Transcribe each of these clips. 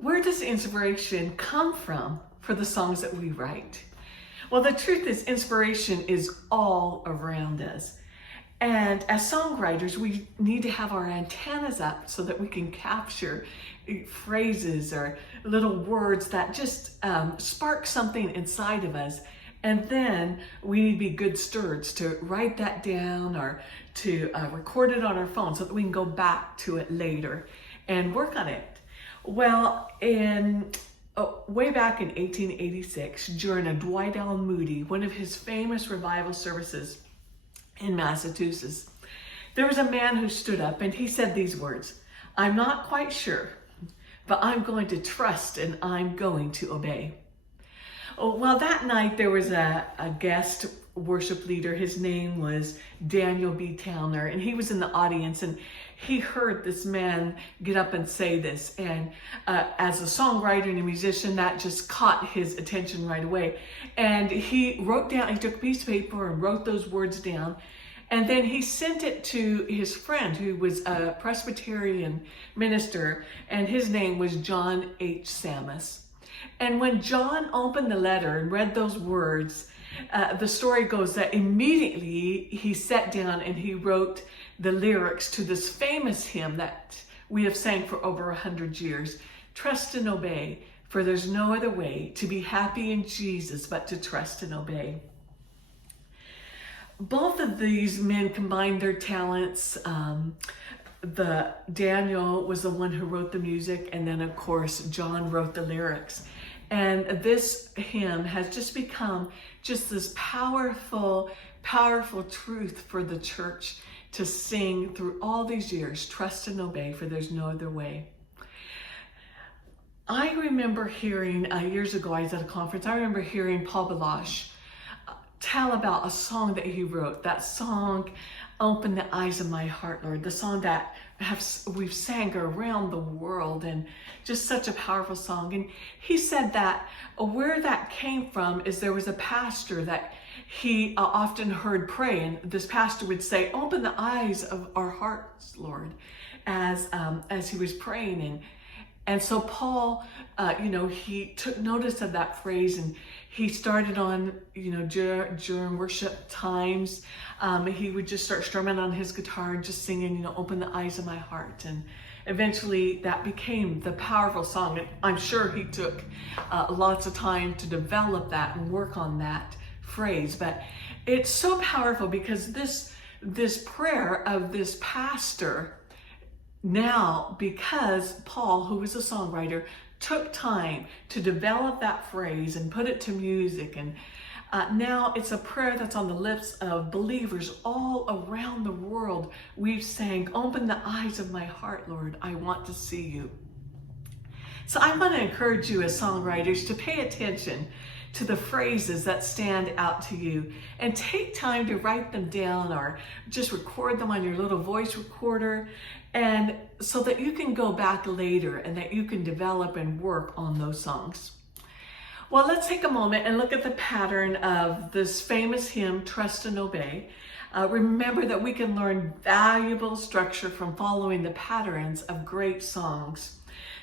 Where does inspiration come from for the songs that we write? Well, the truth is, inspiration is all around us. And as songwriters, we need to have our antennas up so that we can capture phrases or little words that just spark something inside of us. And then we need to be good stewards to write that down or to record it on our phone so that we can go back to it later and work on it. Well, way back in 1886, during a Dwight L. Moody, one of his famous revival services in Massachusetts, there was a man who stood up and he said these words, "I'm not quite sure, but I'm going to trust and I'm going to obey." Well, that night there was a guest worship leader. His name was Daniel B. Towner, and he was in the audience, and he heard this man get up and say this. And as a songwriter and a musician, that just caught his attention right away. And he took a piece of paper and wrote those words down. And then he sent it to his friend, who was a Presbyterian minister, and his name was John H. Sammis. And when John opened the letter and read those words, the story goes that immediately he sat down and he wrote the lyrics to this famous hymn that we have sang for over 100 years, "Trust and obey, for there's no other way to be happy in Jesus but to trust and obey." Both of these men combined their talents. Daniel was the one who wrote the music, and then of course John wrote the lyrics. And this hymn has just become just this powerful, powerful truth for the church to sing through all these years. Trust and obey, for there's no other way. I remember hearing, years ago, I was at a conference, I remember hearing Paul Baloche tell about a song that he wrote. That song, "Open the Eyes of My Heart, Lord," the song that we've sang around the world, and just such a powerful song. And he said that where that came from is there was a pastor that he often heard pray, and this pastor would say, "Open the eyes of our hearts, Lord," as he was praying. And so Paul, he took notice of that phrase, and he started on, during worship times, he would just start strumming on his guitar and just singing, "Open the eyes of my heart." And eventually that became the powerful song. And I'm sure he took lots of time to develop that and work on that phrase. But it's so powerful because this prayer of this pastor, now, because Paul, who was a songwriter, took time to develop that phrase and put it to music, and now it's a prayer that's on the lips of believers all around the world. We've sang, "Open the eyes of my heart, Lord, I want to see you." So I want to encourage you as songwriters to pay attention to the phrases that stand out to you, and take time to write them down or just record them on your little voice recorder, and so that you can go back later and that you can develop and work on those songs. Well, let's take a moment and look at the pattern of this famous hymn, "Trust and Obey." Remember that we can learn valuable structure from following the patterns of great songs.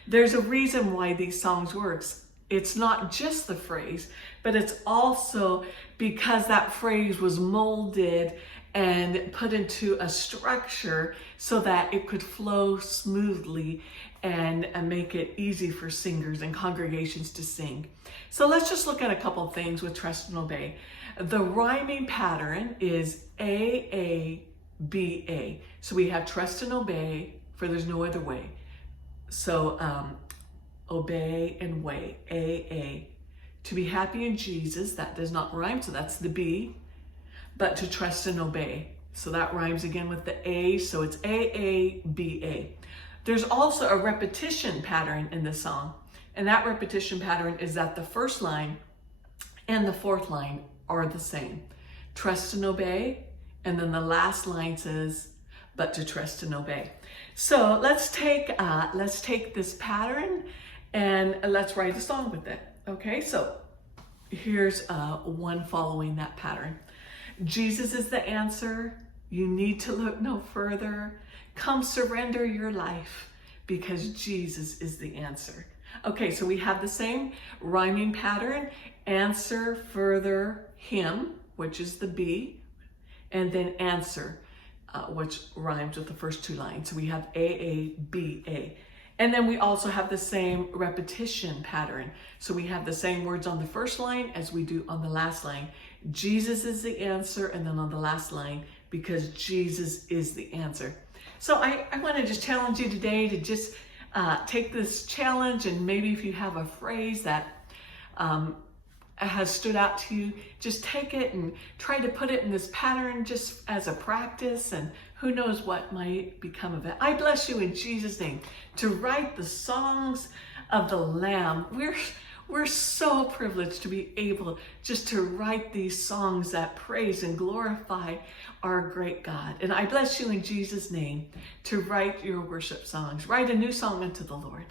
There's a reason why these songs works. It's not just the phrase, but it's also because that phrase was molded and put into a structure so that it could flow smoothly and make it easy for singers and congregations to sing. So let's just look at a couple of things with Trust and Obey. The rhyming pattern is A, A, B, A. So we have trust and obey, for there's no other way. So obey and way, A, A. To be happy in Jesus, that does not rhyme, so that's the B. But to trust and obey, so that rhymes again with the A, so it's A, A, B, A. There's also a repetition pattern in this song, and that repetition pattern is that the first line and the fourth line are the same. Trust and obey, and then the last line says, but to trust and obey. So let's take this pattern and let's write a song with it. Okay, so here's one following that pattern. Jesus is the answer. You need to look no further. Come surrender your life. because Jesus is the answer. Okay, so we have the same rhyming pattern, answer, further, him, which is the B, and then answer, which rhymes with the first two lines. So we have A, A, B, A. And then we also have the same repetition pattern. So we have the same words on the first line as we do on the last line. Jesus is the answer, and then on the last line, because Jesus is the answer. So I want to just challenge you today to just take this challenge, and maybe if you have a phrase that has stood out to you, just take it and try to put it in this pattern just as a practice, and who knows what might become of it. I bless you in Jesus' name to write the songs of the Lamb. We're so privileged to be able just to write these songs that praise and glorify our great God. And I bless you in Jesus' name to write your worship songs. Write a new song unto the Lord.